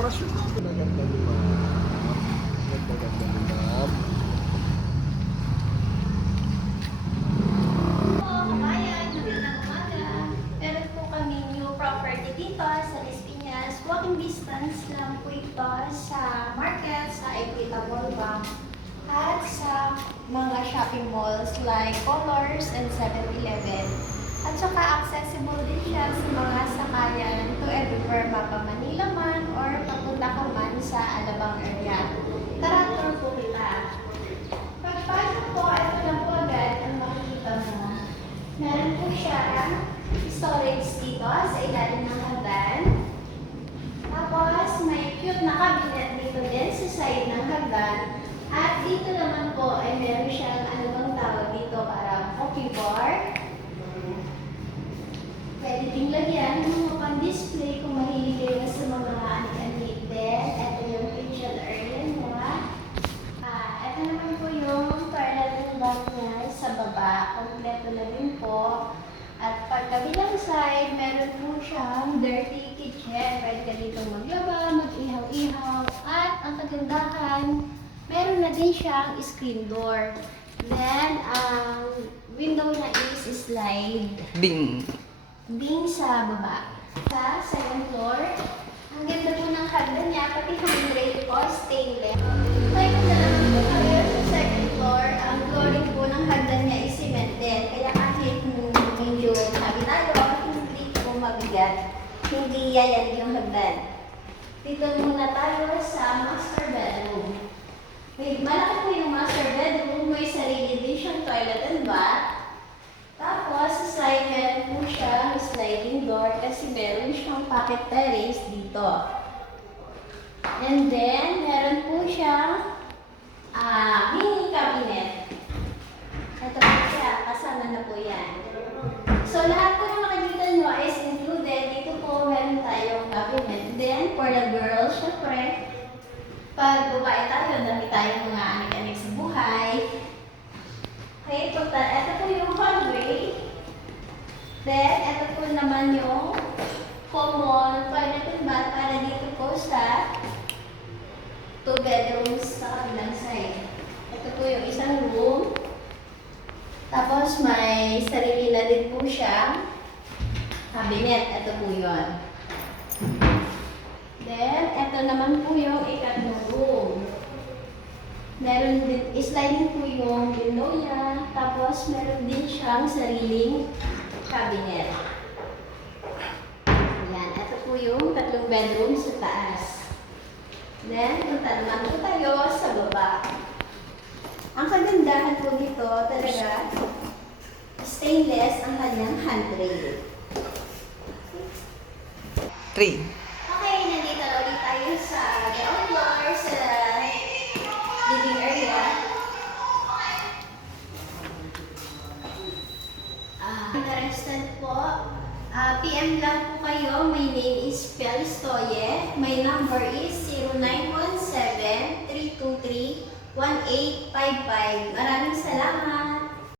dekorasyon. Ganda ni ma'am. Ganda ni ma'am. Kabayan, magandang umaga. Meron po kami new property dito sa Las Piñas. Walking distance lang po ito sa market, sa Equitable Bank, at sa mga shopping malls like Colors and 7-Eleven. At saka accessible din siya sa mga sakayan to everywhere, mapa Manila man or papunta ka man sa Alabang area. Tara, tour po kita. Pagpasok po, ito na po agad ang makikita mo. Meron po siya storage dito sa ilalim ng hagdan. Tapos may cute na cabinet dito din sa side ng hagdan. At dito naman po ay meron siyang ano bang tawag dito, para coffee bar. Pwede din lagyan ng mga pan-display kung mahilig kayo sa mga anik-anik din. Ito yung kitchen area niya. Ito naman po yung toilet ng bath niya sa baba. Kompleto na din po. At pagkabilang side, meron po siyang dirty kitchen. Pwede ka dito maglaba, mag-ihaw-ihaw. At ang kagandahan, meron na din siyang screen door. Then, ang window na is slide. Ding! Ding sa baba. Sa second floor, ang ganda po ng hagdan niya, pati handrail po, stainless. Kaya kung naman po kayo sa second floor, ang flooring po ng hagdan niya is cemented. Kaya kahit medyo sabi tayo, hindi po mabigat. Hindi yayan yung hagdan. Dito muna tayo sa master bedroom. Malaki po yung master bedroom. May sarili din siyang toilet and bath. Tapos, sa side meron po siya sliding door kasi meron siyang pocket terrace dito. And then, meron po siyang mini cabinet. Ito po siya, kasama na po yan. So, lahat po na makikita nyo is included. Dito po meron tayong cabinet. Then, for the girls, syempre, pag babae tayo, dami tayong mga anik-anik sa buhay. Okay, ito po yung hallway. Then, ito po naman yung common toilet and bath para dito po sa 2 bedrooms sa kabilang side. Ito po yung isang room. Tapos, may sarili na din po siyang cabinet. Ito po yun. Then, ito naman po yung ikatlong room. Meron din, sliding po yung window niya. Tapos, meron din siyang sariling cabinet. Ayan, ito po yung 3 bedroom sa taas. Then, punta naman po tayo sa baba. Ang kagandahan po dito talaga, stainless ang kanyang handrail. 3. Okay, nandito na ulit tayo sa ground floor, sa living area. Interested po, PM lang po kayo. My name is Felistoye. My number is 0917-323-1855. Maraming salamat!